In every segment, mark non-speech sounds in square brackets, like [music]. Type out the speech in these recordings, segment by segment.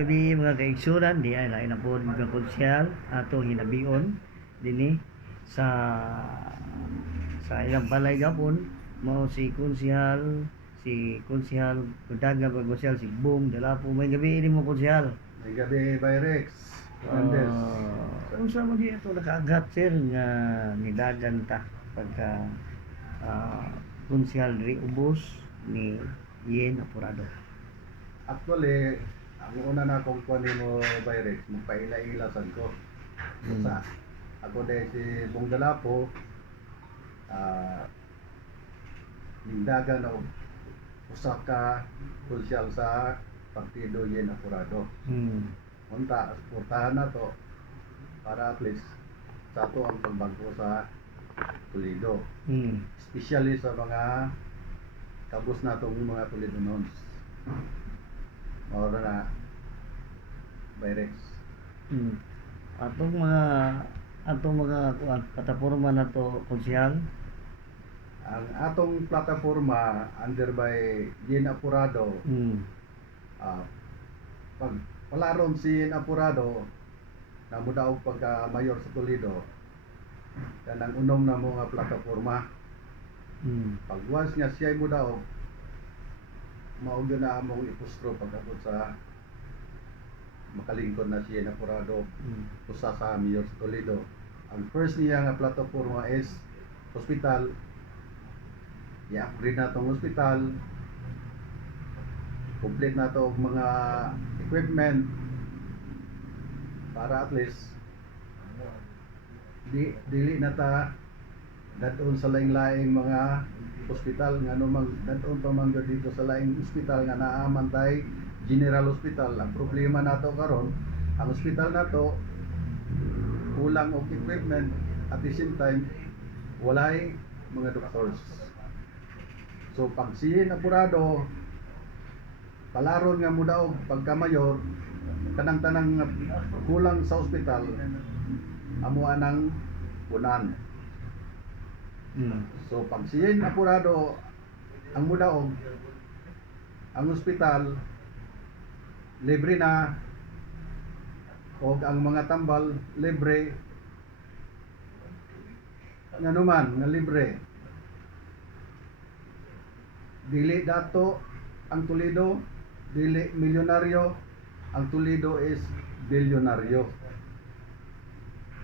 Kami mga kaigsuran, di ay lain na po mga konsyal ato hinabion dinhi sa sa ilang balay gapon mao si konsyal si konsyal Kudaga mga konsyal si Bong dala po may gabi ini mo konsyal May gabi by Rex. Hernandez. Uh, unsa mo di ito nakaagat sir nga nidagan ta pagka uh, konsyal diri ubos ni Yen Apurado. Actually, ang una na kong kuha mo Rex, magpaila-ilasan ko. Hmm. Sa ako dahil si Bong Dalapo, ah, nindagan o usa ka konsyal sa Partido Yen Apurado. Hmm. Unta, supportahan na to para at least sa to ang pagbago sa Toledo. Hmm. Especially sa mga kabus natong mga Toledonons. Maura na Byrex. Hmm. Atong mga atong mga kuan kataporma na to konsyal. Ang atong plataforma under by Yen Apurado, Hmm. ah, pag palaron si Yen Apurado na mudaog pagka mayor sa Toledo, kanang unom na mga plataforma. Hmm. Pag once nga siya mudaog, mao na among ipustro pagabot sa makalingkod na si Yen Apurado Hmm. usa sa mayor Toledo. Ang first niya nga plataforma is hospital. I-upgrade na tong hospital. Complete na to mga equipment para at least di dili na ta dadon sa laing-laing mga hospital nga numang dadon pa man dito sa laing hospital nga naaman tay General Hospital. Ang problema nato karon, ang hospital nato kulang og equipment at the same time walay mga doctors. So pag sihin apurado palaron nga mudaog pagka mayor kanang tanang kulang sa ospital amo anang punan. Hmm. So pag sihin apurado ang mudaog ang ospital libre na. O ang mga tambal libre. Nga naman nga libre. Dili dato ang Toledo dili milyonaryo. Ang Toledo is bilyonaryo.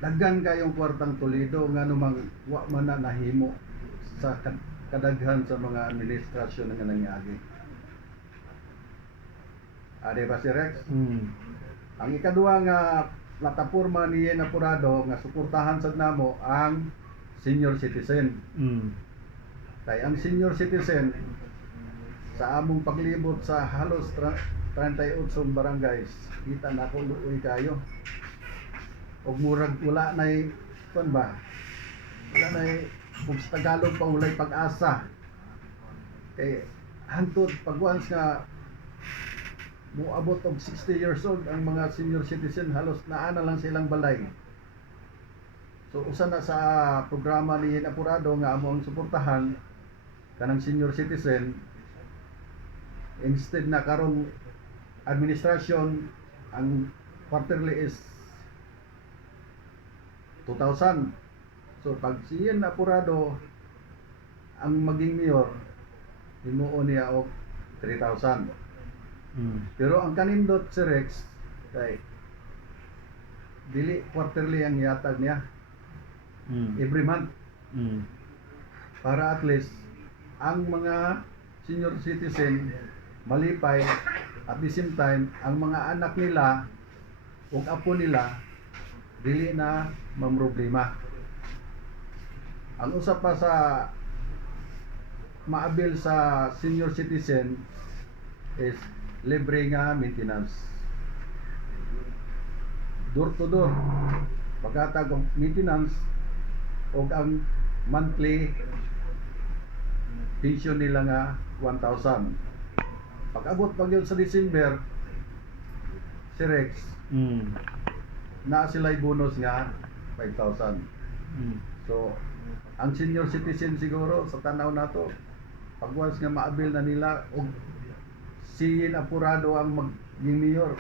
Daghan kayong kwartang Toledo nga numang wa man na nahimo sa kad- kadaghan sa mga administrasyon nga Ade ba si Rex? Hmm. Ang ikaduha nga plataporma ni Yen Apurado nga suportahan sad namo ang senior citizen. Hmm. Kay ang senior citizen sa among paglibot sa halos tra- 38 barangays, kita na ko luoy kayo. Og murag wala nay kun ba? Wala nay kung sa Tagalog pa walay pag-asa. Kay hantod pag once nga moabot og 60 years old ang mga senior citizen halos naa na lang silang balay. So usa na sa programa ni Apurado nga amo ang suportahan kanang senior citizen instead na karong administrasyon ang quarterly is 2,000. So pag si Yen Apurado ang maging mayor himuon niya og 3,000. Hmm. Pero ang kanindot si Rex kay dili quarterly ang yatag niya Hmm. every month Hmm. para at least ang mga senior citizen malipay at the same time ang mga anak nila ug apo nila dili na mamroblema. Ang usa pa sa maabil sa senior citizen is libre nga maintenance. Door to door. Pagkatag og maintenance og ang monthly pension nila nga 1,000. Pag abot pag sa December, si Rex, Hmm. na sila'y bonus nga 5,000. Hmm. So, ang senior citizen siguro sa tanaw na to, pag once nga maabil na nila og si Apurado ang maging mayor,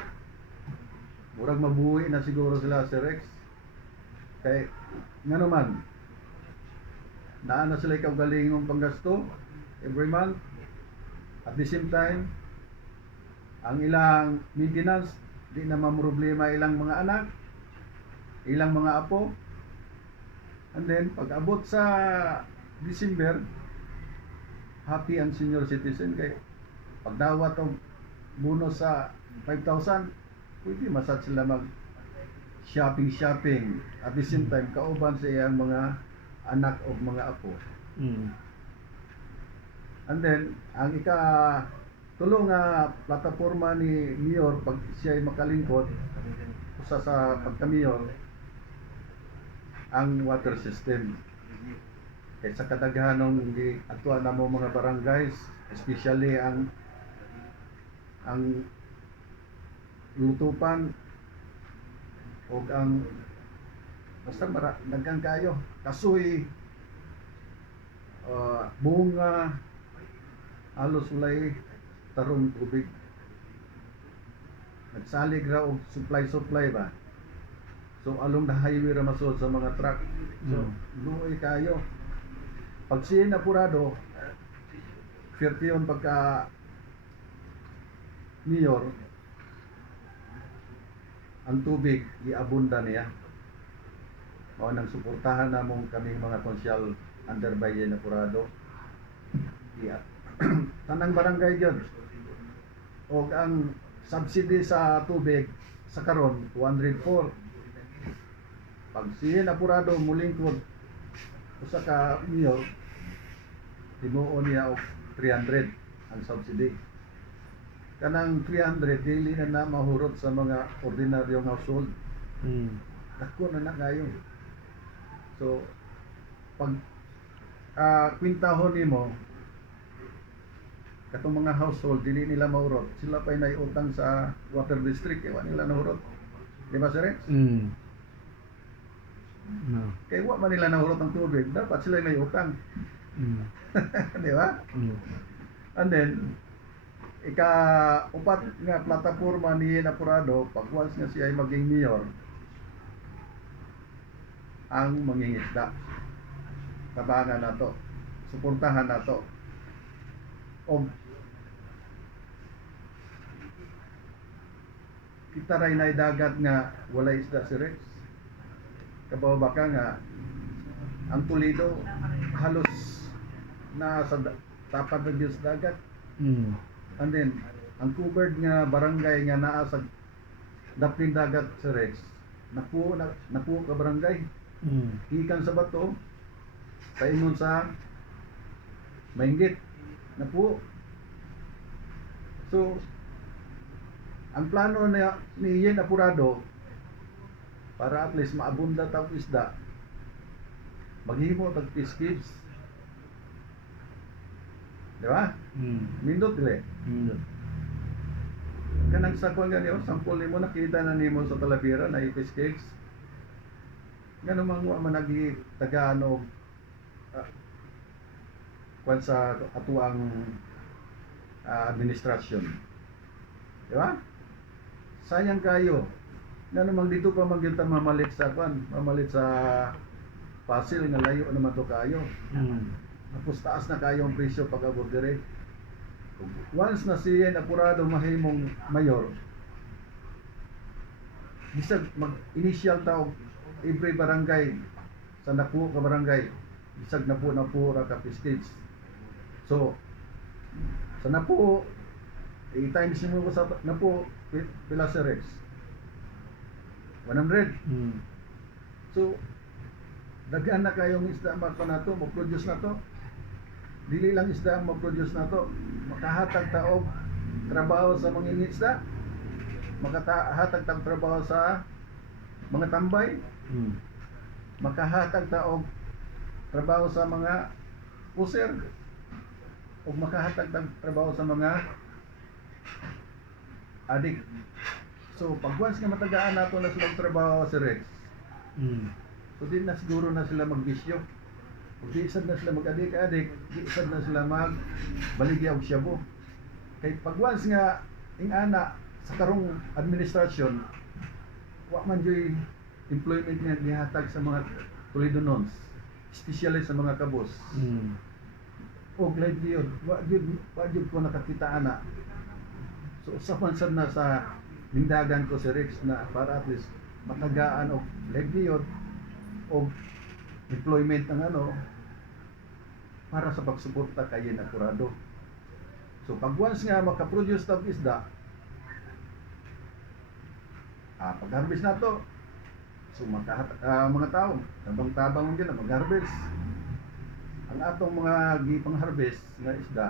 murag mabuhi na siguro sila si Rex. Kay nga naman naa na sila kaugalingong panggasto every month. At the same time, ang ilang maintenance di na mamroblema ilang mga anak, ilang mga apo. And then pag abot sa December, happy ang senior citizen kay pagdawat og bonus sa 5,000, pwede masat sila mag shopping shopping at the same time kauban sa iyang mga anak o mga apo. Mm. And then, ang ika tulo nga plataforma ni Mayor pag siya ay makalingkod usa sa pagka-mayor ang water system. Kay sa kadaghanong atuan na mo mga barangays, especially ang ang lutupan o ang basta mara, daghan kayo. Kasoy uh, bunga halos walay tarong tubig. Nagsalig ra og supply supply ba? So along the highway ra masod sa mga truck. So Mm. luoy kayo. Pag siya apurado firte yun pagka mayor ang tubig iabunda niya. O nang suportahan namong kaming mga konsyal under Bayen Apurado. Yeah. [clears throat] tanang barangay yun o ang subsidy sa tubig sa karon 204 pag siya apurado mulingkod usa ka mayor tinuon niya og 300 ang subsidy kanang 300 dili na na mahurot sa mga ordinaryong household Mm. Dako na na kayo. So, pag ah kwintahon nimo katong mga household dili nila maurot sila pa nay utang sa water district kaya wa nila nahurot di ba sir Rex? Mm. No. kaya wa man nila nahurot ang tubig dapat sila may utang Mm. [laughs] di ba Mm. and then ika upat nga plataporma ni Napurado pag once nga siya ay maging mayor ang mangingisda. Tabangan nato suportahan nato o kita ray na dagat nga wala isda si Rex. Kabaw baka nga ang Toledo halos na sa tapat ng dagat. Mm. And then, ang covered nga barangay nga naa sa daplin dagat sa Rex, napuo na napuo ka barangay. Mm. Ikan sa bato, paingon sa Maingit, napuo. So, ang plano na ni Ian Apurado para at least maabunda tag isda maghimo tag fish di ba? Mm. Nindot dili. Mm. kanang sa kwan gani oh, sampol nimo nakita na nimo sa talabira na ipis cakes wa man nagi tagaan og ah, kwan sa atuang ah, administrasyon di ba sayang kayo nga namang dito pa magyud ta mamalit sa kwan mamalit sa Pasil nga layo naman to kayo Mm. Tapos taas na kayo ang presyo pag abot dire. Once na siya apurado mahimong mayor, bisag mag-initial tao every barangay sa napu ka barangay, bisag napu napu ra ka pistage. So, sa napu, i-times mo sa napu, pi- pila sa Rex? 100. Mm. So, daghan na kayong isda ang na to, mag-produce na to. Dili lang isda ang mag-produce na to. Makahatag taog trabaho sa mga isda. Makahatag taog trabaho sa mga tambay. Mm. Makahatag taog trabaho sa mga puser. O makahatag taog trabaho sa mga adik. So, pag once nga matagaan nato na silang trabaho si Rex, Mm. So di na siguro na sila magbisyo. Kung di isad na sila mag-adik-adik, di isad na sila mag baligya og syabo. Kay pag once nga ing ana sa karong administrasyon wa man joy employment niya gihatag sa mga Toledonons, especially sa mga kabos. Mm. O livelihood, wa jud wa jud ko nakakita ana. So usapan sad na sa nindagan ko si Rex na para at least matagaan og livelihood o employment ng ano para sa pagsuporta kay na kurado. So pag once nga makaproduce tag isda, ah, pag-harvest na to, so makahat, ah, mga tao, tabang-tabang din na mag-harvest. Ang atong mga gipang harvest nga isda,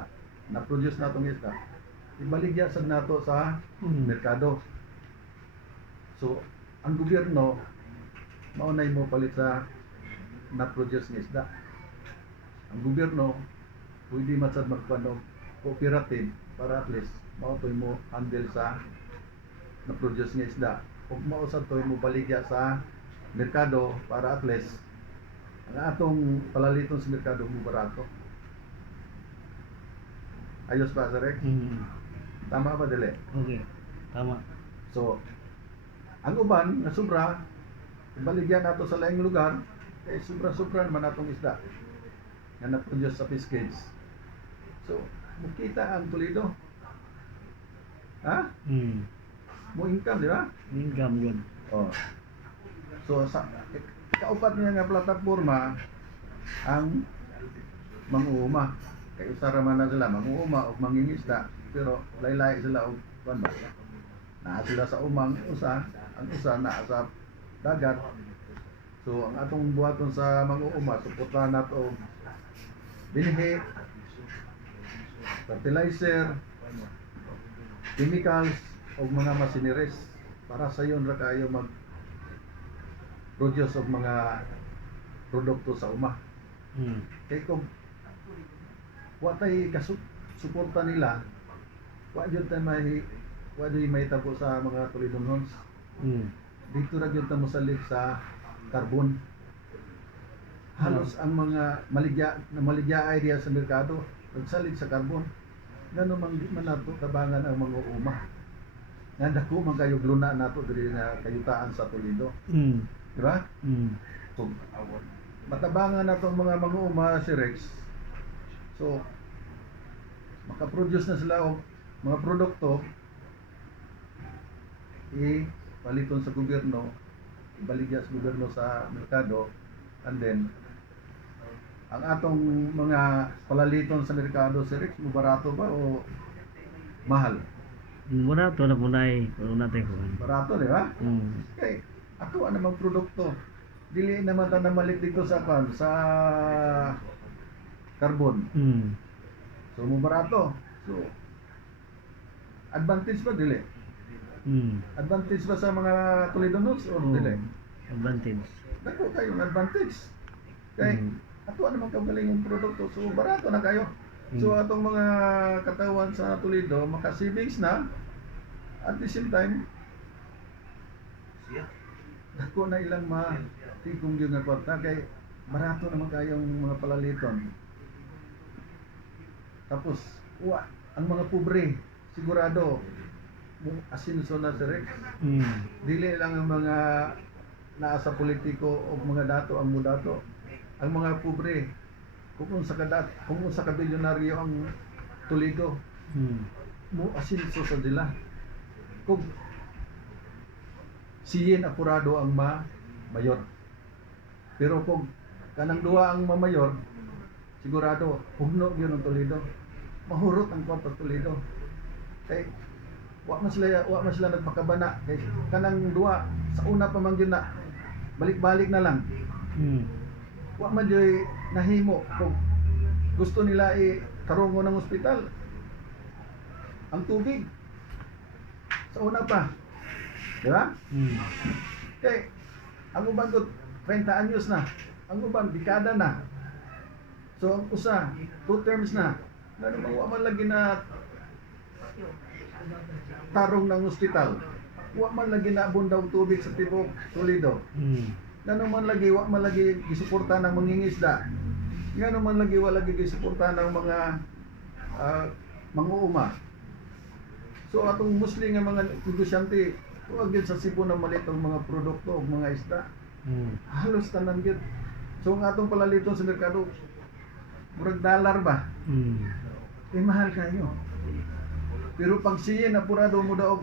na-produce na itong isda, ibaligya sad nato sa Mm. merkado. So, ang gobyerno, maunay mo palit sa na-produce nga isda. Ang gobyerno, pwede matsad magpanog cooperative para at least mautoy mo handle sa na-produce nga isda. Kung mausad to'y mo baligya sa merkado para at least ang atong palaliton sa merkado mo barato. Ayos ba, Sir Rex? Mm. Tama ba, Dele? Okay. Tama. So, ang uban nga sobra, ibaligyan nato sa laing lugar, kay sobra-sobra naman natong isda nga na-produce sa fish cage. So, mukita ang tulido. Ha? Mm. Mo income, di ba? Income yun. Oh. So, sa kaupat niya nga plataforma ang manguuma. Kay usara man na sila manguuma o mangingisda, pero laylay sila og kuan ba? Naa sila sa umang usa, ang usa naa sa dagat. So, ang atong buhaton sa manguuma, suportahan nato binhi, fertilizer, chemicals, o mga machineries para sa yon ra kayo mag produce og mga produkto sa uma. Mm. Kay kung wa tay kasu suporta nila, wa jud tay may wa jud may tabo sa mga tulidonhons. Mm. Dito ra jud ta mosalig sa carbon. Halos ang mga maligya na maligya idea sa merkado nagsalig sa carbon. Ngano man di man nato tabangan ang mga uma. Nga dako man kayo luna nato diri nga kayutaan sa Toledo, Mm. di ba? Mm. Kung matabangan na itong mga mga si Rex, so makaproduce na sila og mga produkto i paliton sa gobyerno ibaligya sa gobyerno sa merkado and then ang atong mga palaliton sa merkado si Rex mo barato ba o mahal Mura to na punay. Kung natin kuhan. barato di ba Mm. Okay, ako ano namang produkto. Dili naman ta namalik dito sa kan sa carbon. Mm. So mo barato. So advantage ba dili? Mm. Advantage ba sa mga Toledonos o Oo. dili? Advantage. Dako kayo ng advantage. Kay Mm. ato naman kagaling yung produkto. So barato na kayo. So Mm. atong mga katawan sa Toledo maka-savings na at the same time dako na ilang ma tigong yung kwarta kay barato naman kayong mga palaliton. Tapos wa ang mga pobre sigurado asinso na si Rex. Mm. Dili lang ang mga naa sa politiko o mga dato ang mudato. Ang mga pobre kung unsa ka dat, kung unsa ka bilyonaryo ang Toledo, Mm. mo asinso sa dila. Kung siyin apurado ang ma mayor. Pero kung kanang duwa ang mamayor, sigurado hugno yun ang Toledo. Mahurot ang kwarta Toledo. Kay wa man sila wa man sila nagpakabana kay kanang duwa sa una pa man na balik-balik na lang. Mm. Wa man joy nahimo kung gusto nila i tarungo ng ospital. Ang tubig sa una pa. Di ba? Mm. Kay ang uban ko 30 anyos na. Ang uban dekada na. So ang usa, two terms na. Ngano man wa man lagi na tarong ng ospital. Wa man lagi na bundaw tubig sa tibok Toledo. Mm. Ngano man lagi wa man lagi gisuporta ng mangingisda. Ngano man lagi wa lagi gisuporta ng mga ah, manguuma. So atong Muslim nga mga negosyante Tuwag yun sa Cebu na malit ang mga produkto o mga isda. Mm. Halos tanan yun. So ang atong palalito sa merkado, murag dollar ba? Mm. Eh mahal kayo. Pero pag siya napurado mo daw,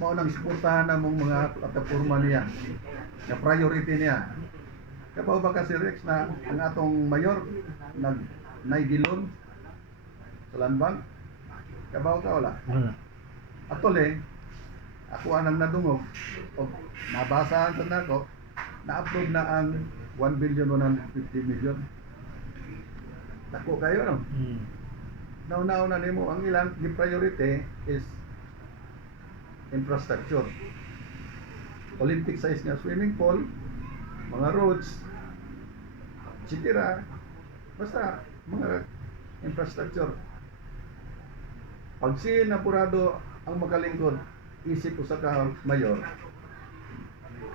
mao nang suportahan na mong mga plataforma niya na priority niya. Kapaw ba kasi Rex na ang atong mayor nag naigilon sa landbank? Kabaw ka wala? Wala. Atole, ako anang nadungog o nabasahan sa nako na-upload na ang 1 billion 150 million. Dako kayo no? Mm. Nauna-una nimo ang ilang di priority is infrastructure. Olympic size nga swimming pool, mga roads, sitira, basta mga infrastructure. Pag si napurado ang makalingkod, isip usa ka mayor,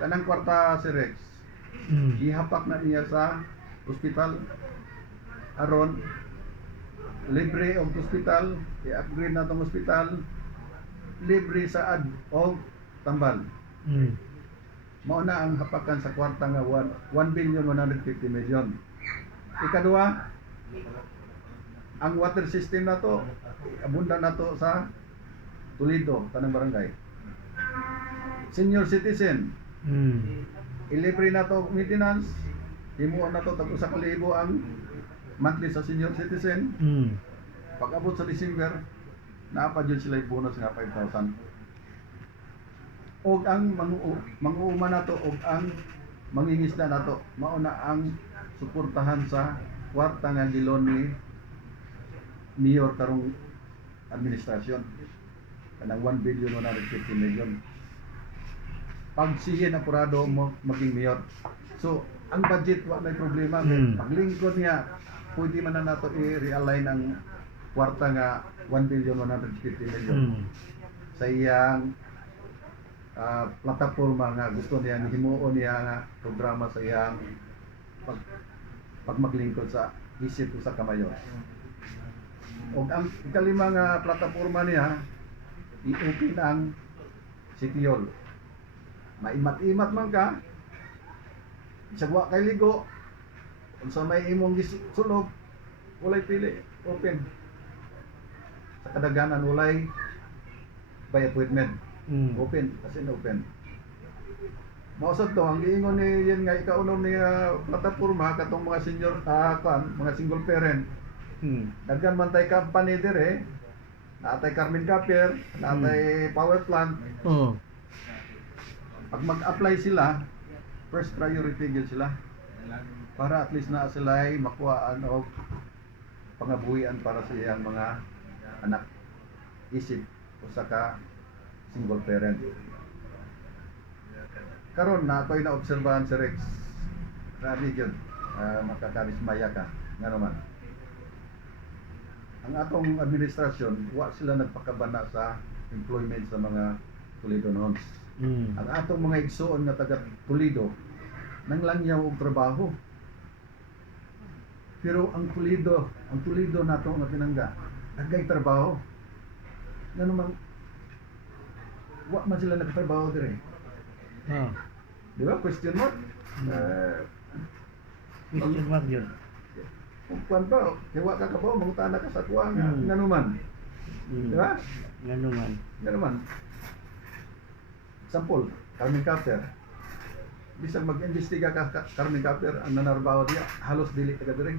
kanang kwarta si Rex, Mm. gihapak na niya sa ospital aron libre og ospital i-upgrade na tong ospital. Libre sa ad og tambal. Mm. mao na ang hapakan sa kwarta nga 1 1 billion 150 million. Ikaduha ang water system na to abunda na to sa Toledo tanang barangay. Senior citizen Mm. ilibre na to maintenance. Himuon na to tag usa ka libo ang monthly sa senior citizen Mm. pag abot sa December naapa jud sila yung bonus nga 5,000 og ang mangu manguuma na to og ang mangingisda na to mao na ang suportahan sa kwarta nga gilon ni mayor karong administrasyon. Kanang 1 billion 150 million. Pag sige apurado mo maging mayor. So ang budget wa may problema. Mm. paglingkod niya pwede man na nato i-realign ang kwarta nga 1 billion 150 million Mm. sa iyang ah, plataforma nga gusto niya himuon niya nga programa sa iyang pag, pag maglingkod sa isip sa kamayo. O ang ikalima nga plataforma niya i-open ang Hall. Maimat-imat man ka, sagwa kay ligo, kung sa may imong gisulog, walay pili, open. Sa kadaganan walay by appointment. Mm. Open, as in open. Mausap to, ang giingon ni yan nga ikaunom ni ah, plataforma katong mga senior ah, kan, mga single parent. Mm. Daghan man tay company dire. Natay Carmen Capier, natay power plant. Oh. Pag mag-apply sila, first priority gyud sila. Para at least na sila ay makuhaan og pangabuhian para sa iyang mga anak. Isip usa ka single parent. Karon na ako'y naobserbahan si Rex. Grabe yun. Uh, makakarismaya ka. Nga naman. Ang atong administrasyon, wa sila nagpakabana sa employment sa mga Toledoans. Mm. Ang atong mga igsoon nga taga Toledo, nang langyaw og trabaho. Pero ang Toledo, ang Toledo nato nga pinangga, nagay trabaho. Nga naman, wa man sila nagtrabaho dire. Oh. Di ba? Question mark? Hmm. Eh, Question mark yun. kung kwan pa, kaya wa ka kabaw, mangutana ka sa tuwa nga, Hmm. nga naman. Mm. Di ba? Ganun man. Nga naman. Sampol, Carmen Carter. Bisag mag-imbestiga ka, ka Carmen Carter, ang nanarbaho niya, halos dili taga dire.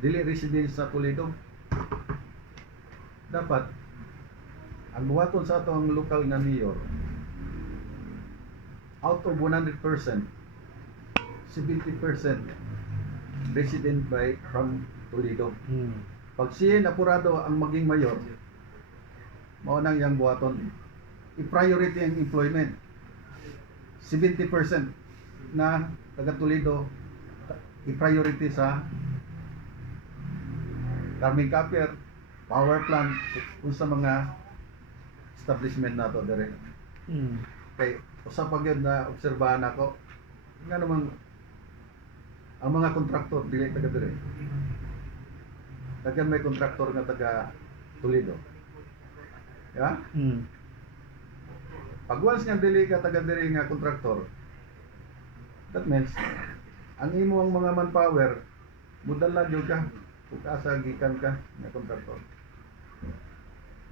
Dili residence sa Toledo. Dapat, ang buhaton sa atong lokal nga mayor, out of 100%, 70% resident by from Toledo. Mm. Pag siya napurado ang maging mayor, mao nang yang buhaton. I-priority ang employment. 70% na taga Toledo i-priority sa Carmen Capier, power plant, kung sa mga establishment nato dire. Mm. Kay usa pa gyud na obserbahan ako nga namang ang mga kontraktor dili taga dire. Daghan may kontraktor nga taga Toledo. Ya? Mm. Pag once nga dili ka taga diri nga kontraktor, that means ang imo ang mga manpower mudala gyud ka ug asa gikan ka nga kontraktor.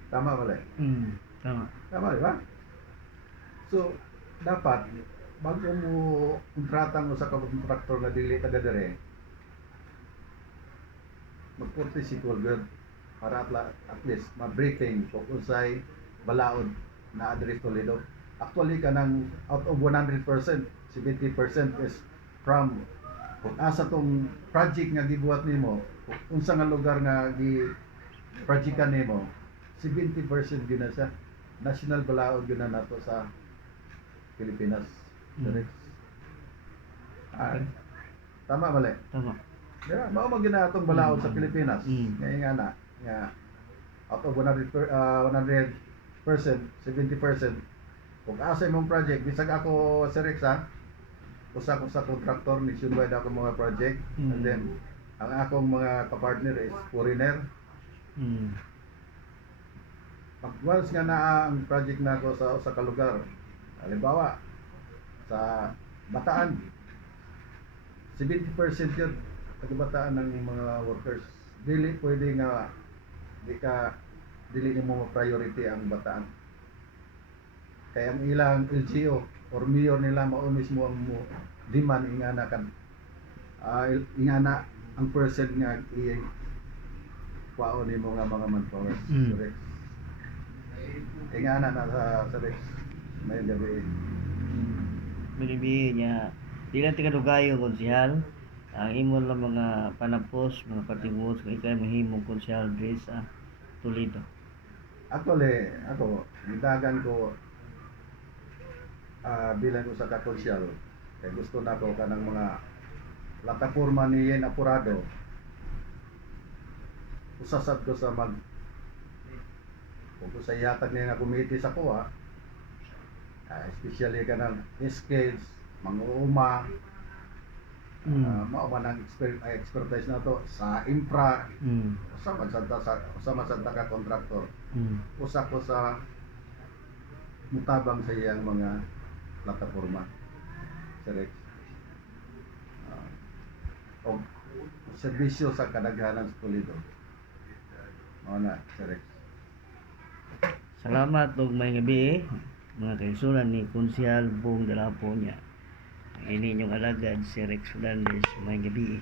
Tama ba Mm. Tama. Tama, di ba? So, dapat, bago mo kontratang mo sa kontraktor nga dili taga dire, magpurti si good para at, la- at least ma-briefing kung usay balaod na address Toledo. Actually, kanang out of 100%, 70% is from kung asa tong project nga gibuhat nimo, unsa nga lugar nga gi projectan nimo, 70% gyud na siya national balaod yun na nato sa Pilipinas. Mm. Direct. Ah, tama mali. Tama. Yeah, mao man gyud atong balaod sa Mm. Pilipinas. Mm. Ngayon nga na nga out of 100 per, ah, 100%, 70% kung asa imong project bisag ako sa Rexa usa ko sa contractor nationwide ako mga project and Mm. then ang akong mga kapartner is foreigner Mm. Pag once nga na ang project na ako sa sa kalugar, halimbawa sa Bataan, 70% yun taga Bataan ng mga workers. Dili pwede nga di ka dili mo priority ang Bataan. Kaya ang ilang LGO or mayor nila mao mismo ang mo demand ingana kan ah ingana ang percent nga i kwaon ni mga mga manpower. Mm. Correct. Ingana na sa sa Rex. May gabi. Bilibi niya. Di lang tika dugayo konsihal. Ang imo lang mga panapos, mga patingos, kay kay mahimong konsihal diri sa Toledo. Actually, ako, nidagan ko ah bilang usa ka konsyal. Kaya gusto na ko kanang mga plataforma ni Yen Apurado. Usasad ko sa mag kung sa yatag niya nga committee sa kuha, ah, especially ka ng skills, mga uma, Mm. uh, mao man ang exper- ah, expertise na to sa infra, Mm. usa man santa sa usa man santa ka kontraktor. Mm. usa ko sa mutabang sa iyang mga plataforma sa Rex. Uh, o serbisyo sa kadaghanan sa Toledo. Mao na sa Rex. Salamat ug may gabi mga kaisulan ni Konsihal Bong Dalapo niya. Ang ini inyong alagad si Rex Fernandez may gabi.